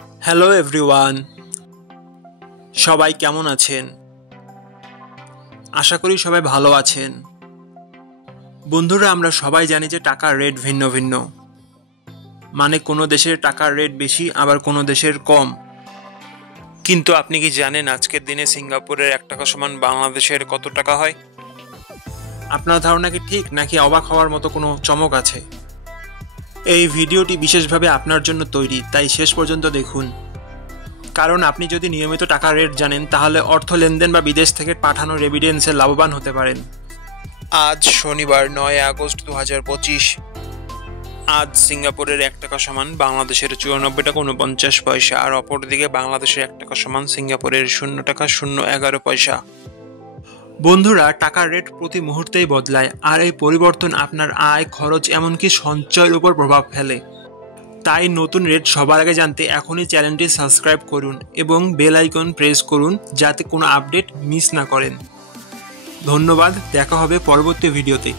Hello everyone, সবাই কেমন আছেন? আশা করি সবাই ভালো আছেন। বন্ধুরা, আমরা সবাই জানি যে টাকার রেট ভিন্ন ভিন্ন। মানে কোনো দেশের টাকার রেট বেশি, আবার কোনো দেশের কম। কিন্তু আপনি কি জানেন আজকের দিনে সিঙ্গাপুরের 1 টাকা সমান বাংলাদেশের কত টাকা হয়? আপনার ধারণা কি ঠিক, নাকি অবাক হওয়ার মতো কোনো চমক আছে? এই ভিডিওটি বিশেষভাবে আপনার জন্য তৈরি, তাই শেষ পর্যন্ত দেখুন। কারণ আপনি যদি নিয়মিত টাকার রেট জানেন, তাহলে অর্থ লেনদেন বা বিদেশ থেকে পাঠানো রেমিটেন্সে লাভবান হতে পারেন। আজ শনিবার 9 আগস্ট 2025। আজ সিঙ্গাপুরের 1 টাকা সমান বাংলাদেশের 94 টাকা 49 পয়সা, আর অপরদিকে বাংলাদেশের 1 টাকা সমান সিঙ্গাপুরের 0 টাকা 011 পয়সা। বন্ধুরা, টাকার রেট প্রতি মুহূর্তেই বদলায়, আর এই পরিবর্তন আপনার আয়, খরচ, এমনকি সঞ্চয়ের উপর প্রভাব ফেলে। তাই নতুন রেট সবার আগে জানতে এখনই চ্যানেলটি সাবস্ক্রাইব করুন এবং বেল আইকন প্রেস করুন, যাতে কোনো আপডেট মিস না করেন। ধন্যবাদ, দেখা হবে পরবর্তী ভিডিওতে।